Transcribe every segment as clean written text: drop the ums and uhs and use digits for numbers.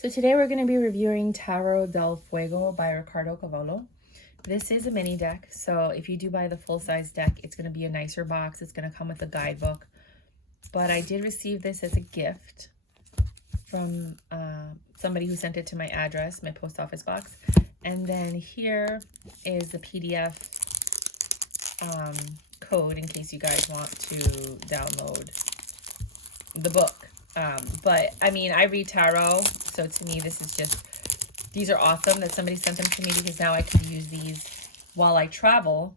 So today we're going to be reviewing Tarot del Fuego by Ricardo Cavolo. This is a mini deck, so if you do buy the full-size deck, it's going to be a nicer box. It's going to come with a guidebook. But I did receive this as a gift from somebody who sent it to my address, my post office box. And then here is the PDF code in case you guys want to download the book. But I mean, I read tarot, so to me this is just, these are awesome that somebody sent them to me, because now I can use these while I travel,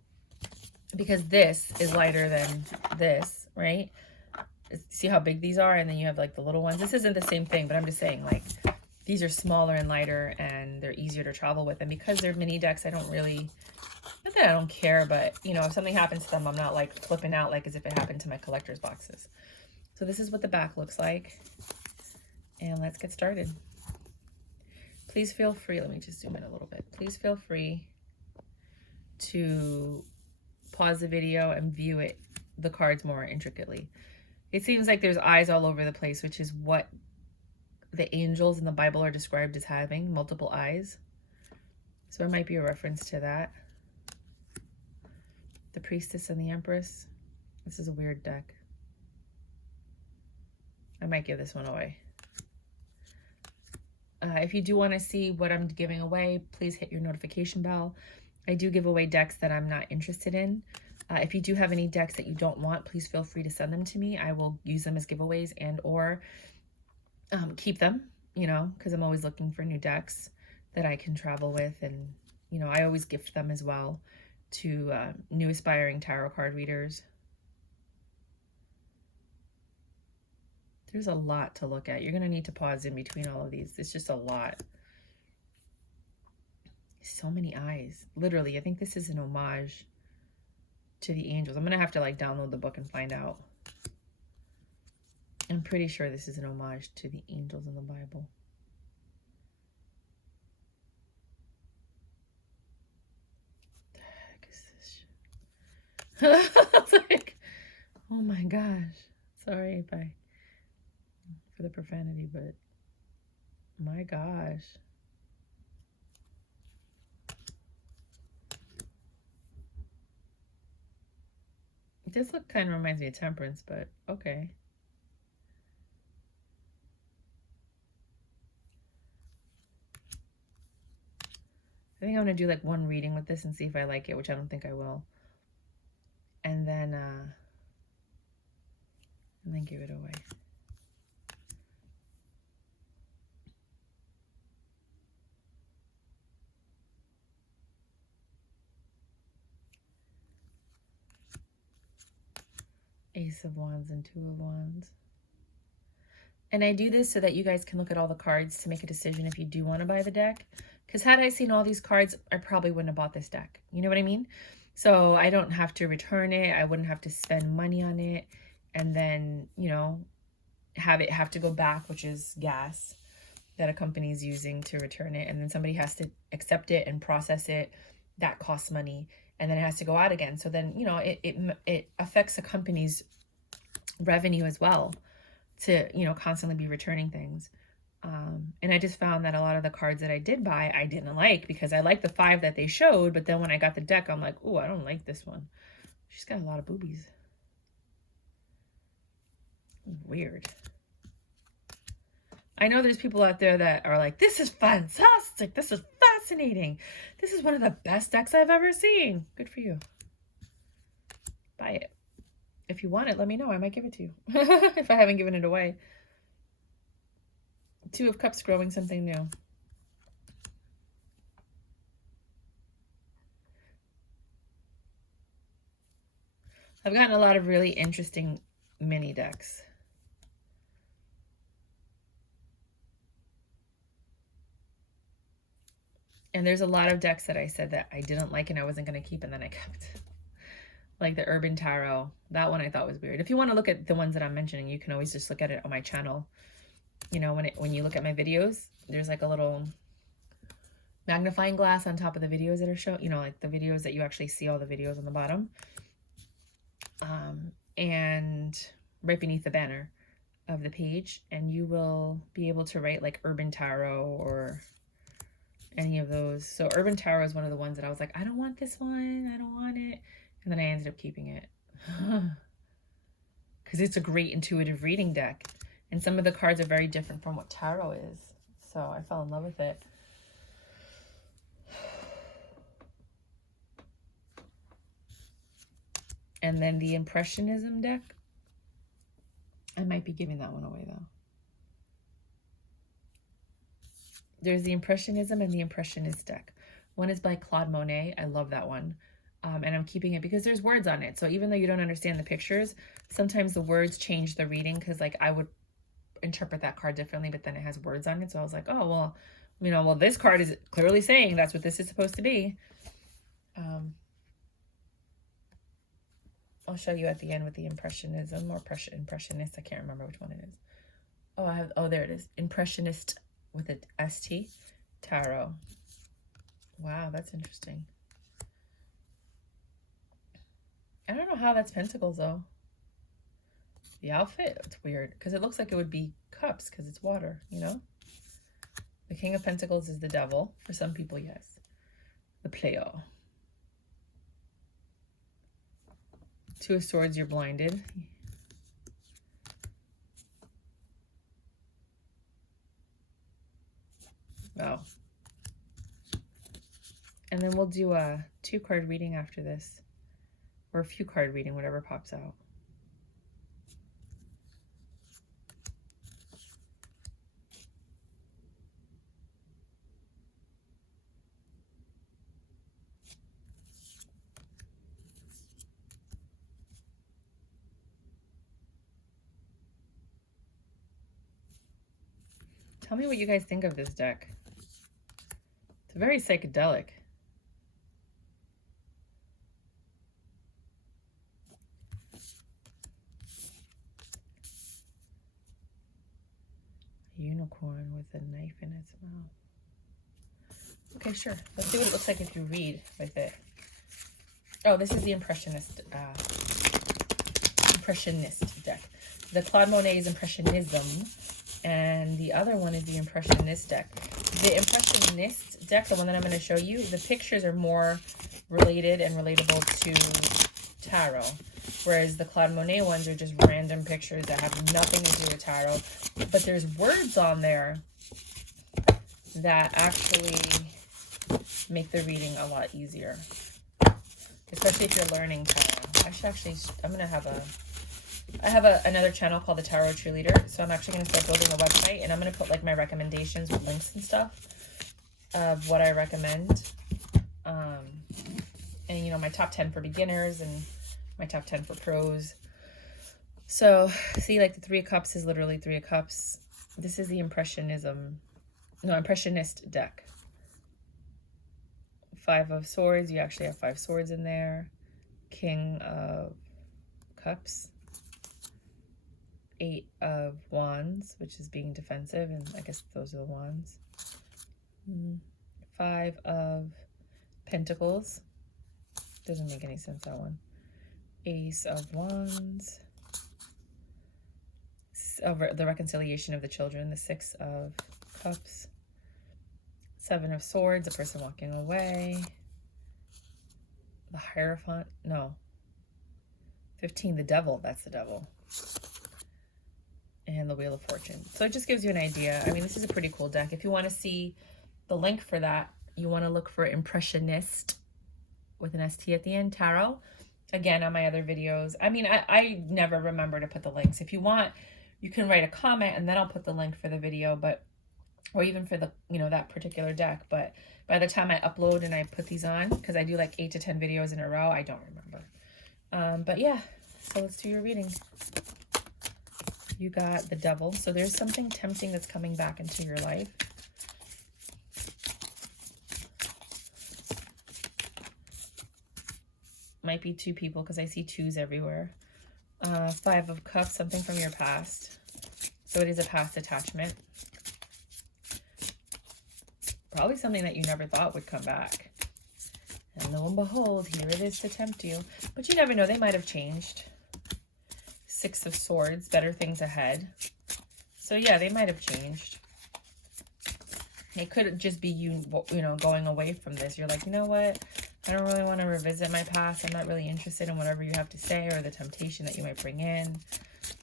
because this is lighter than this, right? See how big these are? And then you have like the little ones. This isn't the same thing, but I'm just saying, like, these are smaller and lighter and they're easier to travel with. And because they're mini decks, I don't really, not that I don't care, but you know, if something happens to them, I'm not like flipping out like as if it happened to my collector's boxes. So this is what the back looks like. And let's get started. Please feel free, let me just zoom in a little bit. Please feel free to pause the video and view it, the cards more intricately. It seems like there's eyes all over the place, which is what the angels in the Bible are described as having, multiple eyes. So it might be a reference to that. The Priestess and the Empress. This is a weird deck. I might give this one away. If you do want to see what I'm giving away, please hit your notification bell. I do give away decks that I'm not interested in. If you do have any decks that you don't want, please feel free to send them to me. I will use them as giveaways and or keep them, you know, because I'm always looking for new decks that I can travel with. And, you know, I always gift them as well to new aspiring tarot card readers. There's a lot to look at. You're going to need to pause in between all of these. It's just a lot. So many eyes. Literally, I think this is an homage to the angels. I'm going to have to like download the book and find out. I'm pretty sure this is an homage to the angels in the Bible. What the heck is this shit? I was like, oh my gosh. Sorry if I... for the profanity, but my gosh. This look kind of reminds me of Temperance, but okay. I think I'm gonna do like one reading with this and see if I like it, which I don't think I will. And then give it away. Ace of Wands and Two of Wands. And I do this so that you guys can look at all the cards to make a decision if you do want to buy the deck. Because had I seen all these cards, I probably wouldn't have bought this deck. You know what I mean? So I don't have to return it. I wouldn't have to spend money on it. And then, you know, have to go back, which is gas that a company is using to return it. And then somebody has to accept it and process it. That costs money. And then it has to go out again. So then, you know, it affects a company's revenue as well to, you know, constantly be returning things. And I just found that a lot of the cards that I did buy, I didn't like, because I liked the 5 that they showed. But then when I got the deck, I'm like, oh, I don't like this one. She's got a lot of boobies. Weird. I know there's people out there that are like, this is fantastic. This is fascinating. This is one of the best decks I've ever seen. Good for you. Buy it. If you want it, let me know. I might give it to you if I haven't given it away. 2 of Cups, growing something new. I've gotten a lot of really interesting mini decks. And there's a lot of decks that I said that I didn't like and I wasn't going to keep, and then I kept. Like the Urban Tarot. That one I thought was weird. If you want to look at the ones that I'm mentioning, you can always just look at it on my channel. You know, when you look at my videos, there's like a little magnifying glass on top of the videos that are shown. You know, like the videos that you actually see all the videos on the bottom. And right beneath the banner of the page, and you will be able to write like Urban Tarot or any of those. So Urban Tarot is one of the ones that I was like, I don't want this one, I don't want it. And then I ended up keeping it. Because it's a great intuitive reading deck. And some of the cards are very different from what tarot is. So I fell in love with it. And then the Impressionism deck. I might be giving that one away though. There's the Impressionism and the Impressionist deck. One is by Claude Monet. I love that one. And I'm keeping it because there's words on it. So even though you don't understand the pictures, sometimes the words change the reading, because like I would interpret that card differently, but then it has words on it. So I was like, oh, well, you know, well, this card is clearly saying that's what this is supposed to be. I'll show you at the end with the Impressionism or Impressionist. I can't remember which one it is. Oh, there it is. Impressionist with an ST. Tarot. Wow, that's interesting. I don't know how that's pentacles though. The outfit, it's weird because it looks like it would be cups because it's water, you know? The King of Pentacles is the devil. For some people, yes. The Pleo. Two of Swords, you're blinded. Wow. And then we'll do a 2-card reading after this. Or a few card reading, whatever pops out. Tell me what you guys think of this deck. It's very psychedelic. Unicorn with a knife in its mouth. Okay, sure. Let's see what it looks like if you read with it. Oh, this is the Impressionist deck. The Claude Monet is Impressionism, and the other one is the Impressionist deck. The Impressionist deck, the one that I'm going to show you, the pictures are more related and relatable to tarot, whereas the Claude Monet ones are just random pictures that have nothing to do with tarot. But there's words on there that actually make the reading a lot easier, especially if you're learning tarot. I have another channel called the Tarot Cheerleader, so I'm actually going to start building a website, and I'm going to put like my recommendations with links and stuff of what I recommend, and you know, my top 10 for beginners and my top 10 for pros. So see, like the 3 of Cups is literally 3 of Cups. This is the Impressionist deck. 5 of Swords, you actually have 5 swords in there. King of Cups. 8 of Wands, which is being defensive, and I guess those are the wands. 5 of Pentacles. Doesn't make any sense, that one. Ace of Wands. Over the reconciliation of the children, the 6 of Cups. 7 of Swords, a person walking away. The Hierophant, no. 15, the Devil, that's the Devil. And the Wheel of Fortune. So it just gives you an idea. I mean, this is a pretty cool deck. If you want to see the link for that, you want to look for Impressionist with an ST at the end, tarot. Again, on my other videos. I mean, I never remember to put the links. If you want, you can write a comment and then I'll put the link for the video, but, or even for the, you know, that particular deck. But by the time I upload and I put these on, because I do like 8 to 10 videos in a row, I don't remember. But yeah, so let's do your reading. You got the Devil. So there's something tempting that's coming back into your life. Might be 2 people because I see 2s everywhere. 5 of Cups, something from your past. So it is a past attachment. Probably something that you never thought would come back. And lo and behold, here it is to tempt you. But you never know, they might have changed. 6 of Swords, better things ahead. So yeah, they might have changed. It could just be you know, going away from this. You're like, you know what? I don't really want to revisit my past. I'm not really interested in whatever you have to say or the temptation that you might bring in.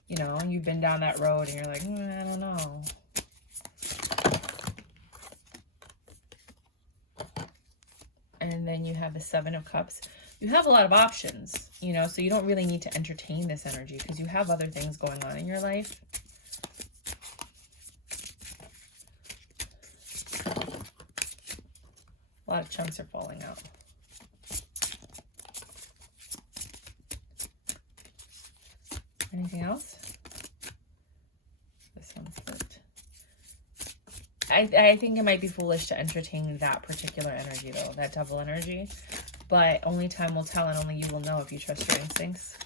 You know, you've been down that road and you're like, I don't know. And then you have the Seven of Cups. You have a lot of options, you know, so you don't really need to entertain this energy because you have other things going on in your life. A lot of chunks are falling out. Anything else? This one flipped. I think it might be foolish to entertain that particular energy, though, that double energy. But only time will tell, and only you will know if you trust your instincts.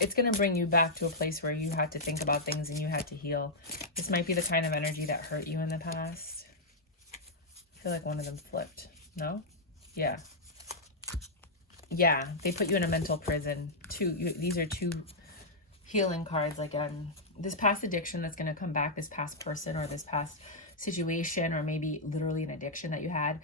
It's going to bring you back to a place where you had to think about things and you had to heal. This might be the kind of energy that hurt you in the past. I feel like one of them flipped. No? Yeah. Yeah, they put you in a mental prison. These are two healing cards. Like this past addiction that's going to come back, this past person or this past situation, or maybe literally an addiction that you had.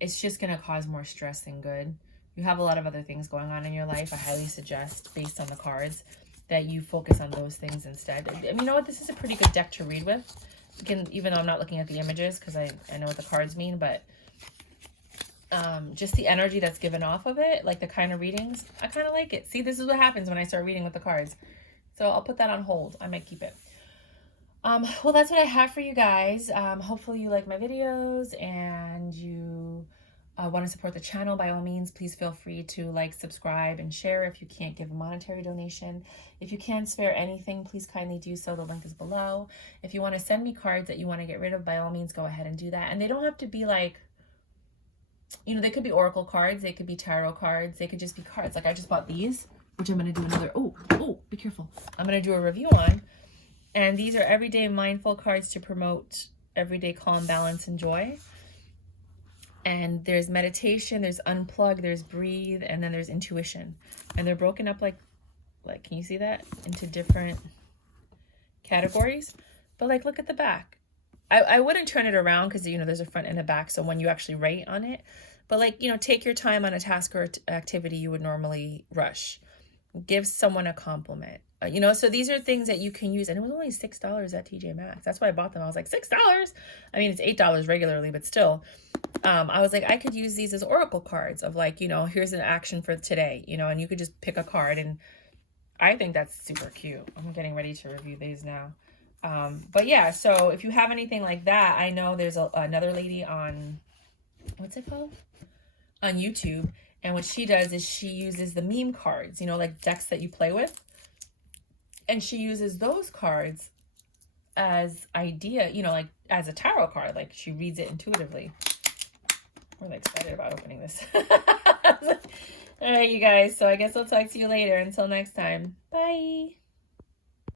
It's just going to cause more stress than good. You have a lot of other things going on in your life. I highly suggest, based on the cards, that you focus on those things instead. And you know what? This is a pretty good deck to read with. You can, even though I'm not looking at the images because I know what the cards mean, but just the energy that's given off of it, like the kind of readings, I kind of like it. See, this is what happens when I start reading with the cards. So I'll put that on hold. I might keep it. Well, that's what I have for you guys. Hopefully you like my videos and you want to support the channel. By all means, please feel free to like, subscribe, and share if you can't give a monetary donation. If you can spare anything, please kindly do so. The link is below. If you want to send me cards that you want to get rid of, by all means, go ahead and do that. And they don't have to be like, you know, they could be oracle cards, they could be tarot cards, they could just be cards. Like I just bought these, which I'm going to do another, oh, be careful. I'm going to do a review on. And these are everyday mindful cards to promote everyday calm, balance, and joy. And there's meditation, there's unplug, there's breathe, and then there's intuition. And they're broken up like, can you see that? Into different categories. But like, look at the back. I wouldn't turn it around because, you know, there's a front and a back. So when you actually write on it, but like, you know, take your time on a task or activity you would normally rush. Give someone a compliment. You know, so these are things that you can use. And it was only $6 at TJ Maxx. That's why I bought them. I was like, $6? I mean, it's $8 regularly, but still. I was like, I could use these as oracle cards of like, you know, here's an action for today, you know, and you could just pick a card. And I think that's super cute. I'm getting ready to review these now. But yeah, so if you have anything like that, I know there's another lady on, what's it called? On YouTube. And what she does is she uses the meme cards, you know, like decks that you play with. And she uses those cards as idea, you know, like as a tarot card, like she reads it intuitively. I'm really excited about opening this. All right, you guys. So I guess I'll talk to you later. Until next time. Bye.